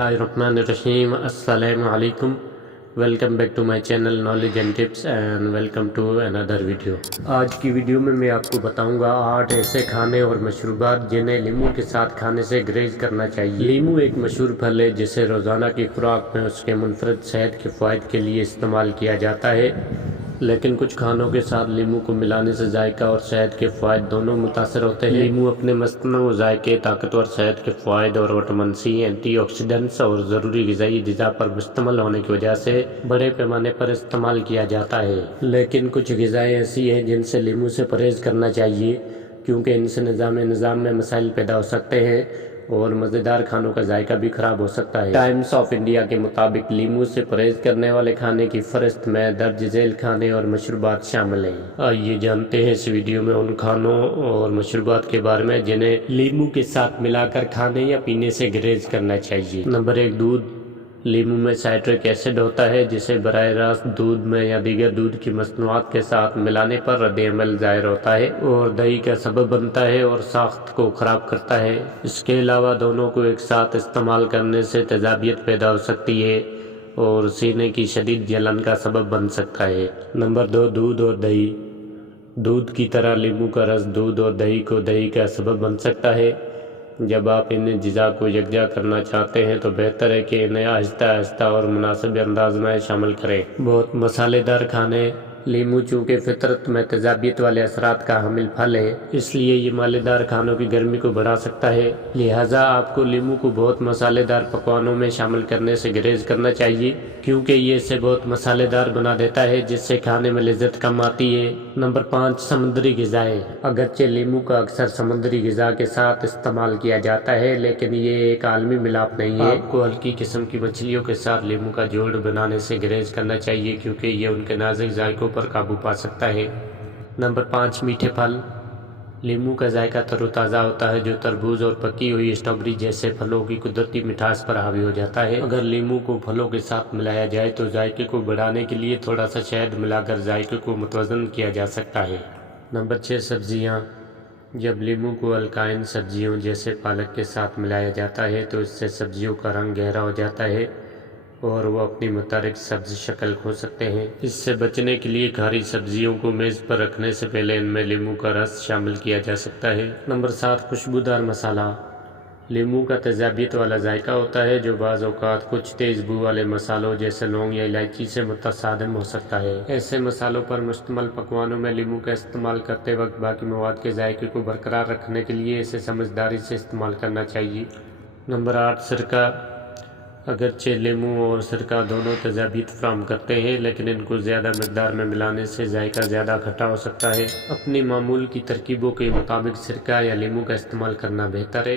बिस्मिल्लाहिर्रहमानिर्रहीम। अस्सलामु अलैकुम। Welcome back to my channel knowledge and tips and welcome to another video. आज की वीडियो में मैं आपको बताऊंगा 8 ऐसे खाने और मशरूबात जिन्हें लीमू के साथ खाने से ग्रेज करना चाहिए। लीमू एक मशहूर फल है जिसे रोज़ाना की खुराक में उसके मुनफरद सेहत के फ़ायदे के लिए इस्तेमाल किया जाता है, लेकिन कुछ खानों के साथ लीमू को मिलाने से जायका और सेहत के फ़ायदे दोनों मुतासर होते हैं। लीमू अपने मस्तनू जायके, ताकतवर सेहत के फ़ायदे और विटामिन सी, एंटीऑक्सीडेंट्स और ज़रूरी ग़िज़ाई अज्जा पर मुश्तमिल होने की वजह से बड़े पैमाने पर इस्तेमाल किया जाता है। लेकिन कुछ ग़िज़ाएँ ऐसी हैं जिनसे लीमू से परहेज़ करना चाहिए, क्योंकि इनसे निज़ाम में मसाइल पैदा हो सकते हैं और मज़ेदार खानों का जायका भी ख़राब हो सकता है। टाइम्स ऑफ इंडिया के मुताबिक लीमू से परहेज़ करने वाले खाने की फहरिस्त में दर्ज झेल खाने और मशरूबात शामिल हैं। आइए जानते हैं इस वीडियो में उन खानों और मशरूबात के बारे में जिन्हें लीमू के साथ मिलाकर खाने या पीने से ग्रेज करना चाहिए। नंबर 1, दूध। लीमू में साइट्रिक एसिड होता है जिसे बराह रास्त दूध में या दीगर दूध की मसनूआत के साथ मिलाने पर रद्द-ए-अमल ज़ाहिर होता है और दही का सबब बनता है और साख्त को ख़राब करता है। इसके अलावा दोनों को एक साथ इस्तेमाल करने से तेज़ाबियत पैदा हो सकती है और सीने की शदीद जलन का सबब बन सकता है। नंबर 2, दूध और दही। दूध की तरह लीमू का रस दूध और दही का सबब बन सकता है। जब आप इन अज्जा को यकजा करना चाहते हैं तो बेहतर है कि इन्हें आहिस्ता आहिस्ता और मुनासिब अंदाज में शामिल करें। बहुत मसालेदार खाने। लीमू चूँकि फितरत में तेज़ाबियत वाले असरात का हामिल फल है, इसलिए ये मालेदार खानों की गर्मी को बढ़ा सकता है। लिहाजा आपको लीमू को बहुत मसालेदार पकवानों में शामिल करने से गुरेज करना चाहिए, क्योंकि ये इसे बहुत मसालेदार बना देता है जिससे खाने में लज्जत कम आती है। नंबर 5, समुद्री ग़िज़ाएँ। अगरचे लीमू का अक्सर समुद्री ग़िज़ा के साथ इस्तेमाल किया जाता है, लेकिन ये एक आलमी मिलाप नहीं है। आपको हल्की किस्म की मछलियों के साथ लीमू का जोड़ बनाने से गुरेज करना चाहिए, क्योंकि ये उनके नाज़ुक जायकों पर काबू पा सकता है। नंबर 5, मीठे फल। लीमू का जायका तरोताज़ा होता है जो तरबूज और पकी हुई स्ट्रॉबेरी जैसे फलों की कुदरती मिठास पर हावी हो जाता है। अगर लीमू को फलों के साथ मिलाया जाए तो जायके को बढ़ाने के लिए थोड़ा सा शहद मिलाकर जायके को मुतवज़न किया जा सकता है। नंबर 6, सब्जियाँ। जब लीमू को अल्काइन सब्जियों जैसे पालक के साथ मिलाया जाता है तो इससे सब्जियों का रंग गहरा हो जाता है और वो अपनी मुताबिक सब्ज़ शक्ल खो सकते हैं। इससे बचने के लिए खारी सब्जियों को मेज़ पर रखने से पहले इनमें लीमू का रस शामिल किया जा सकता है। नंबर 7, खुशबूदार मसाला। लीमू का तेज़ाबियत वाला जायका होता है जो बाज़ औक़ात कुछ तेज़ बू वाले मसालों जैसे लौंग या इलायची से मुतसादिम हो सकता है। ऐसे मसालों पर मुश्तमिल पकवानों में लीमू का इस्तेमाल करते वक्त बाकी मवाद के जायके को बरकरार रखने के लिए इसे समझदारी से इस्तेमाल करना चाहिए। नंबर 8, सिरका। अगरचे लीमू और सिरका दोनों तेज़ाबियत फराहम करते हैं, लेकिन इनको ज़्यादा मकदार में मिलाने से जायका ज़्यादा खट्टा हो सकता है। अपनी मामूल की तरकीबों के मुताबिक सिरका या लीमू का इस्तेमाल करना बेहतर है।